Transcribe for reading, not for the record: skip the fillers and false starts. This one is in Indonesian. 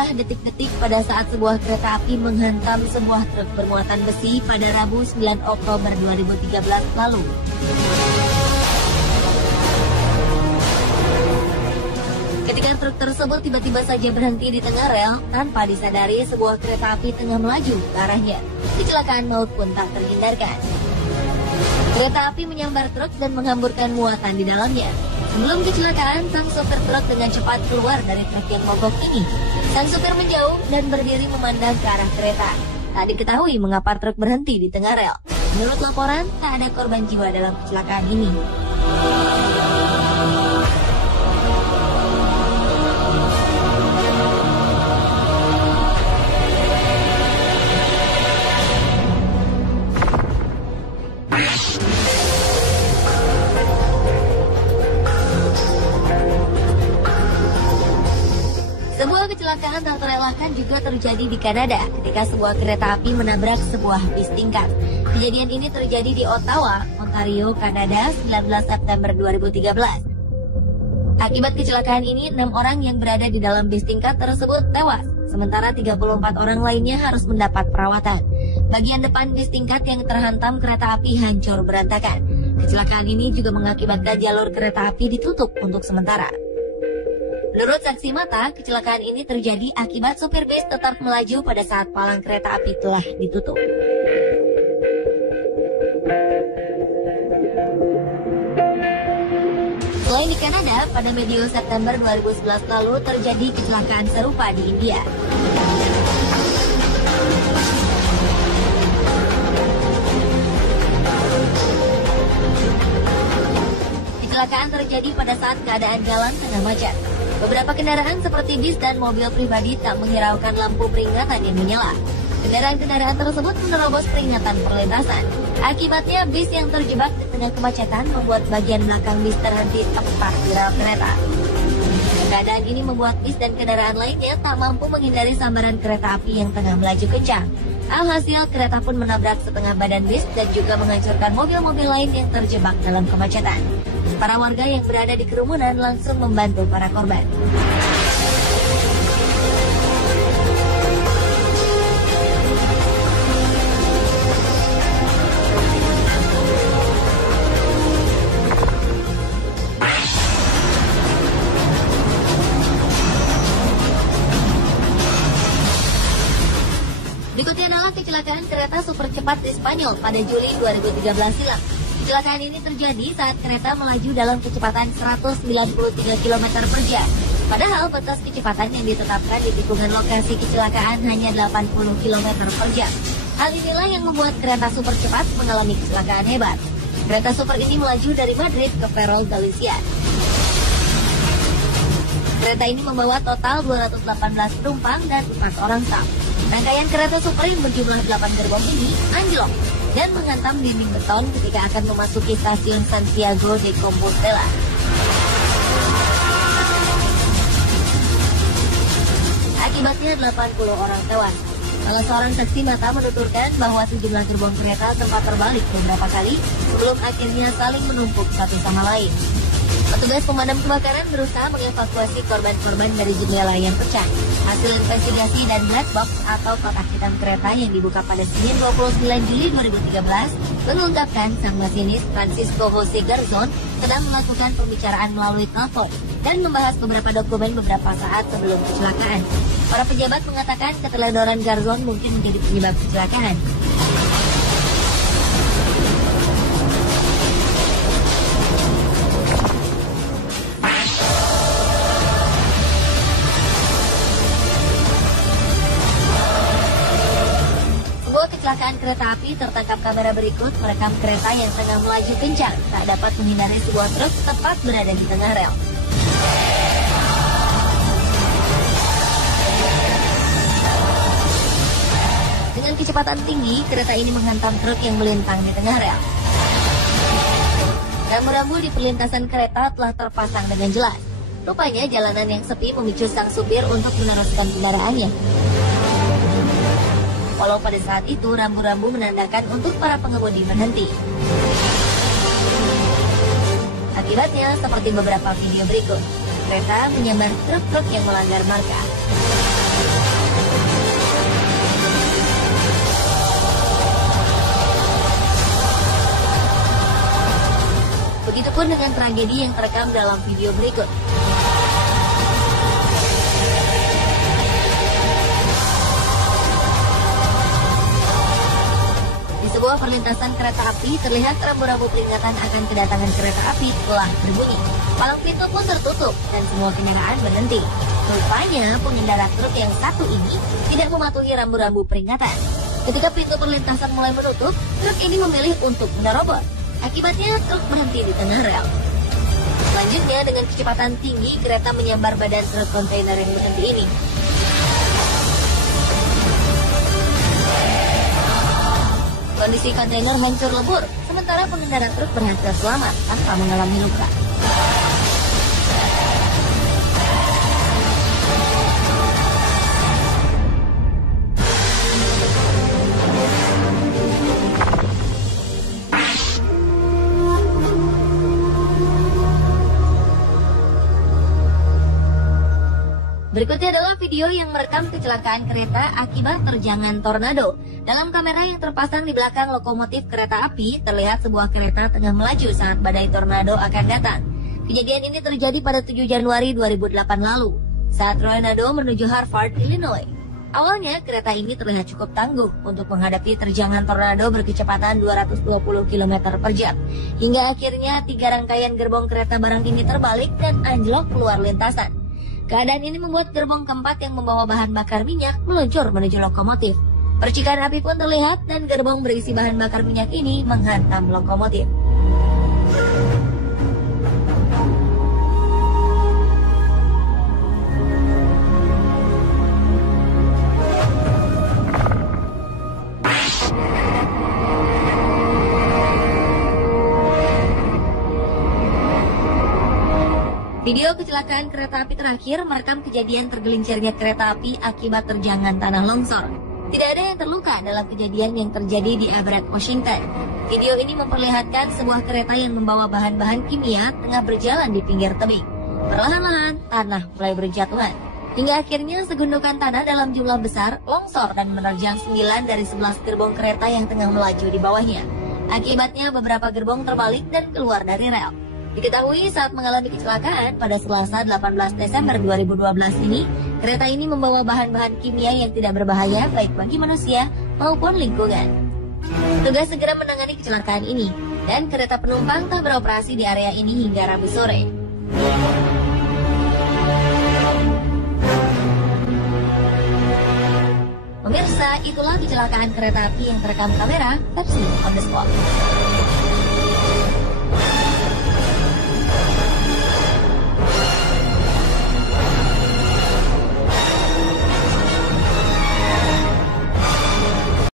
Inilah detik-detik pada saat sebuah kereta api menghantam sebuah truk bermuatan besi pada Rabu 9 Oktober 2013 lalu. Ketika truk tersebut tiba-tiba saja berhenti di tengah rel, tanpa disadari sebuah kereta api tengah melaju ke arahnya. Kecelakaan maut pun tak terhindarkan. Kereta api menyambar truk dan menghamburkan muatan di dalamnya. Sebelum kecelakaan, sang sopir truk dengan cepat keluar dari truk yang mogok ini. Sang sopir menjauh dan berdiri memandang ke arah kereta. Tak diketahui mengapa truk berhenti di tengah rel. Menurut laporan, tak ada korban jiwa dalam kecelakaan ini. Sebuah kecelakaan tak terelakkan juga terjadi di Kanada ketika sebuah kereta api menabrak sebuah bis tingkat. Kejadian ini terjadi di Ottawa, Ontario, Kanada, 19 September 2013. Akibat kecelakaan ini, 6 orang yang berada di dalam bis tingkat tersebut tewas, sementara 34 orang lainnya harus mendapat perawatan. Bagian depan bis tingkat yang terhantam kereta api hancur berantakan. Kecelakaan ini juga mengakibatkan jalur kereta api ditutup untuk sementara. Menurut saksi mata, kecelakaan ini terjadi akibat sopir bis tetap melaju pada saat palang kereta api telah ditutup. Selain di Kanada, pada medio September 2011 lalu terjadi kecelakaan serupa di India. Kecelakaan terjadi pada saat keadaan jalan tengah macet. Beberapa kendaraan seperti bis dan mobil pribadi tak menghiraukan lampu peringatan yang menyala. Kendaraan-kendaraan tersebut menerobos peringatan perlintasan. Akibatnya bis yang terjebak di tengah kemacetan membuat bagian belakang bis terhenti tepat di rel kereta. Keadaan ini membuat bis dan kendaraan lainnya tak mampu menghindari sambaran kereta api yang tengah melaju kencang. Alhasil kereta pun menabrak setengah badan bis dan juga menghancurkan mobil-mobil lain yang terjebak dalam kemacetan. Para warga yang berada di kerumunan langsung membantu para korban. Berikutnya adalah kecelakaan kereta super cepat di Spanyol pada Juli 2013 silam. Kecelakaan ini terjadi saat kereta melaju dalam kecepatan 193 km per jam. Padahal batas kecepatan yang ditetapkan di tikungan lokasi kecelakaan hanya 80 km per jam. Hal inilah yang membuat kereta super cepat mengalami kecelakaan hebat. Kereta super ini melaju dari Madrid ke Ferrol, Galicia. Kereta ini membawa total 218 penumpang dan 4 orang staf. Rangkaian kereta super yang berjumlah 8 gerbong ini anjlok dan menghantam dinding beton ketika akan memasuki stasiun Santiago de Compostela. Akibatnya 80 orang tewas. Salah seorang saksi mata menuturkan bahwa sejumlah gerbong kereta sempat terbalik beberapa kali sebelum akhirnya saling menumpuk satu sama lain. Petugas pemadam kebakaran berusaha mengevakuasi korban-korban dari jendela yang pecah. Hasil investigasi dan black box atau kotak hitam kereta yang dibuka pada Senin 29 Juli 2013 mengungkapkan sang masinis Francisco Jose Garzon sedang melakukan pembicaraan melalui telepon dan membahas beberapa dokumen beberapa saat sebelum kecelakaan. Para pejabat mengatakan keteledoran Garzon mungkin menjadi penyebab kecelakaan. Kecelakaan kereta api tertangkap kamera berikut merekam kereta yang tengah melaju kencang tak dapat menghindari sebuah truk tepat berada di tengah rel. Dengan kecepatan tinggi, kereta ini menghantam truk yang melintang di tengah rel. Rambu-rambu di perlintasan kereta telah terpasang dengan jelas. Rupanya jalanan yang sepi memicu sang supir untuk meneruskan kendaraannya. Walau pada saat itu rambu-rambu menandakan untuk para pengemudi berhenti. Akibatnya, seperti beberapa video berikut, kereta menyambar truk-truk yang melanggar marka. Begitupun dengan tragedi yang terekam dalam video berikut. Di sebuah perlintasan kereta api, terlihat rambu-rambu peringatan akan kedatangan kereta api telah berbunyi. Palang pintu pun tertutup dan semua kendaraan berhenti. Rupanya pengendara truk yang satu ini tidak mematuhi rambu-rambu peringatan. Ketika pintu perlintasan mulai menutup, truk ini memilih untuk menerobos. Akibatnya truk berhenti di tengah rel. Selanjutnya, dengan kecepatan tinggi, kereta menyambar badan truk kontainer yang berhenti ini. Kondisi kontainer hancur lebur, sementara pengendara truk berhasil selamat tanpa mengalami luka. Berikutnya adalah video yang merekam kecelakaan kereta akibat terjangan tornado. Dalam kamera yang terpasang di belakang lokomotif kereta api, terlihat sebuah kereta tengah melaju saat badai tornado akan datang. Kejadian ini terjadi pada 7 Januari 2008 lalu, saat tornado menuju Hartford, Illinois. Awalnya, kereta ini terlihat cukup tangguh untuk menghadapi terjangan tornado berkecepatan 220 km per jam. Hingga akhirnya 3 rangkaian gerbong kereta barang ini terbalik dan anjlok keluar lintasan. Keadaan ini membuat gerbong keempat yang membawa bahan bakar minyak meluncur menuju lokomotif. Percikan api pun terlihat dan gerbong berisi bahan bakar minyak ini menghantam lokomotif. Video kecelakaan kereta api terakhir merekam kejadian tergelincirnya kereta api akibat terjangan tanah longsor. Tidak ada yang terluka dalam kejadian yang terjadi di Everett, Washington. Video ini memperlihatkan sebuah kereta yang membawa bahan-bahan kimia tengah berjalan di pinggir tebing. Perlahan-lahan, tanah mulai berjatuhan. Hingga akhirnya segundukan tanah dalam jumlah besar longsor dan menerjang 9 dari 11 gerbong kereta yang tengah melaju di bawahnya. Akibatnya beberapa gerbong terbalik dan keluar dari rel. Diketahui saat mengalami kecelakaan pada Selasa 18 Desember 2012 ini, kereta ini membawa bahan-bahan kimia yang tidak berbahaya baik bagi manusia maupun lingkungan. Tugas segera menangani kecelakaan ini, dan kereta penumpang tak beroperasi di area ini hingga Rabu sore. Pemirsa, itulah kecelakaan kereta api yang terekam kamera versi on the spot.